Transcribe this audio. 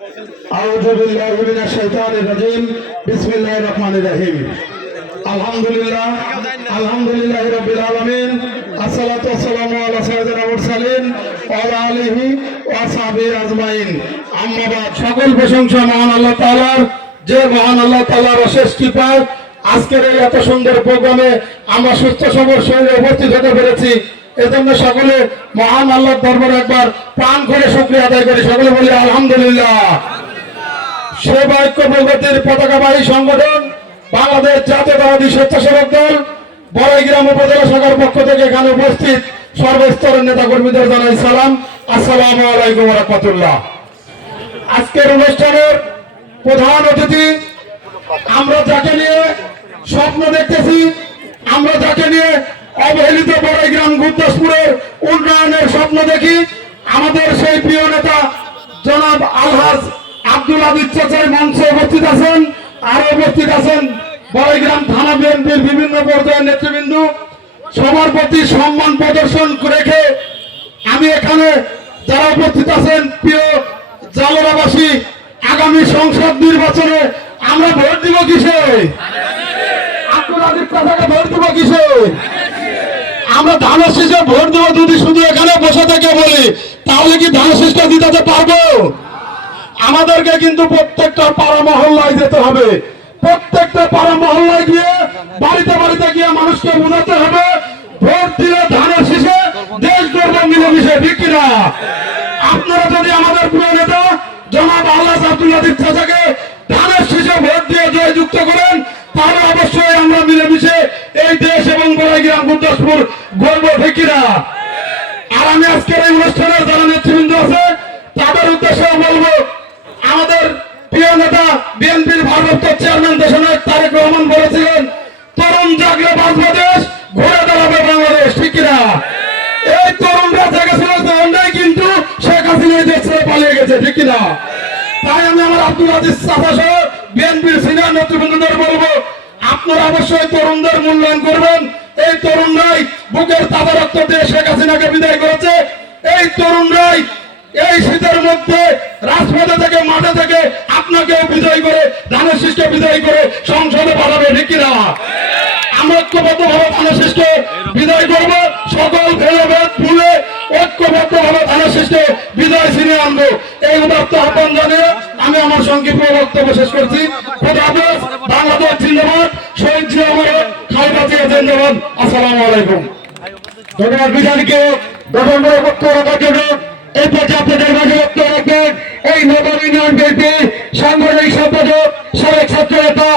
আউযু বিল্লাহি মিনাশ শাইতানির রাজিম। বিসমিল্লাহির রহমানির রহিম। আলহামদুলিল্লাহি রাব্বিল আলামিন। আসসালাতু ওয়াসসালামু আলা সাইয়্যিদিল মুরসালিন ওয়া আলা আলিহি ওয়া সাহবিহি আজমাইন। আম্মা বাদ। সকল প্রশংসা মহান আল্লাহ তাআলার, যে মহান আল্লাহ তাআলার অশেষ কৃপায় আজকের এই এত সুন্দর প্রোগ্রামে আমরা সুস্থ সবল শরীরে উপস্থিত হতে পেরেছি। এজন্য সকলে মহান আল্লাহর দরবারে একবার প্রাণ করে শুকরিয়া আদায় করি। সকলে বলি আলহামদুলিল্লাহ। সেবা ঐক্য প্রগতির পতাকাবাহী সংগঠন বাংলাদেশ জাতীয়তাবাদী স্বেচ্ছাসেবক দল বড়াইগ্রাম উপজেলা শাখার পক্ষ থেকে এখানে উপস্থিত সর্বস্তরের নেতা কর্মীদের জানাই সালাম। আসসালামু আলাইকুম ওয়া রাহমাতুল্লাহ। আজকের অনুষ্ঠানের প্রধান অতিথি, আমরা যাকে নিয়ে স্বপ্ন দেখতেছি, আমরা যাকে নিয়ে অবহেলিত বড়াইগ্রাম গুরদাসপুরের উন্নয়নের স্বপ্ন দেখি, আমাদের সেই প্রিয় নেতা জনাব আলহাজ আব্দুল আদিজ চাচাই মঞ্চে উপস্থিত আছেন। আর উপস্থিত আছেন বড়াইগ্রাম থানা বিএনপির বিভিন্ন পর্যায়ের নেতৃবৃন্দ। সবার প্রতি সম্মান প্রদর্শন রেখে আমি এখানে যারা উপস্থিত আছেন প্রিয় জালোরাবাসী, আগামী সংসদ নির্বাচনে আমরা ভোট দিব কিসে? আব্দুল আদিজ চাচাকে ভোট দিব কিসে? আমরা ধানের শীষে ভোট দেবো। যদি শুধু এখানে বসে থেকে বলি তাহলে কি ধানের শীষটা দিতে পারবো? আমাদেরকে কিন্তু প্রত্যেকটা পাড়া মহল্লায় যেতে হবে। প্রত্যেকটা পাড়া মহল্লায় গিয়ে বাড়িতে বাড়িতে গিয়ে মানুষকে বোঝাতে হবে ভোট দিলে ধানের শীষে দেশ গর্ব মিলেমিশে, ঠিক কিনা? আপনারা যদি আমাদের প্রিয় নেতা জনাব আলহাজ আব্দুল আদিজ চাচাকে ধানের শীষে ভোট দিয়ে জয়যুক্ত করেন, তাহলে অবশ্যই আমরা মিলেমিশে এই দেশ এবং বড়াইগ্রাম গুরদাসপুর গর্ব, ঠিক কিনা? আর আমি আজকের এই অনুষ্ঠানের যারা নেতৃবৃন্দ আছে তাদের উদ্দেশ্যে বলবো, আমাদের প্রিয় নেতা বিএনপির ভারপ্রাপ্ত চেয়ারম্যান দেশনায়ক তারেক রহমান বলেছিলেন, তরুণ জাগলে বাঁচবে দেশ, ঘুরে দাঁড়াবে বাংলাদেশ, ঠিক কিনা? এই তরুণরা জেগেছিল, তরুণরাই কিন্তু শেখ হাসিনা দেশ ছেড়ে পালিয়ে গেছে, ঠিক কিনা? তাই আমি আমার আব্দুল আদিজ চাচা সহ বিএনপির সিনিয়র নেতৃবৃন্দদের বলবো, আপনারা অবশ্যই তরুণদের মূল্যায়ন করবেন। এই তরুণরাই বুকের তাজা রক্ত দিয়ে শেখ হাসিনাকে বিদায় করেছে। এই তরুণরাই এই শীতের মধ্যে রাজপথে থেকে মাঠে থেকে আপনাকে বিজয় করে ধানের শীষকে বিজয় করে সংসদে পাঠাবে, ঠিক কিনা? আমরা ঐক্যবদ্ধ ভাবে ধানের শীষকে বিজয় করবো। সকল ভেদাভেদ ভুলে ঐক্যবদ্ধ ভাবে ধানের শীষকে বিজয় ছিনিয়ে আনবো। এই উদাত্ত আহ্বান জানিয়ে আমি আমার সংক্ষিপ্ত বক্তব্য শেষ করছি। খোদা হাফেজ। বাংলাদেশ জিন্দাবাদ। শহীদ জিয়া অমর, খালেদা জিয়া জিন্দাবাদ। আসসালামু আলাইকুম। ধন্যবাদ বিধানকে গঠনমূলক বক্তব্য রাখার জন্য। এই পর্যায়ে আপনাদের মাঝে বক্তব্য রাখবেন এই নগর ইউনিয়ন বিএনপির সাংগঠনিক সম্পাদক, সাবেক ছাত্র নেতা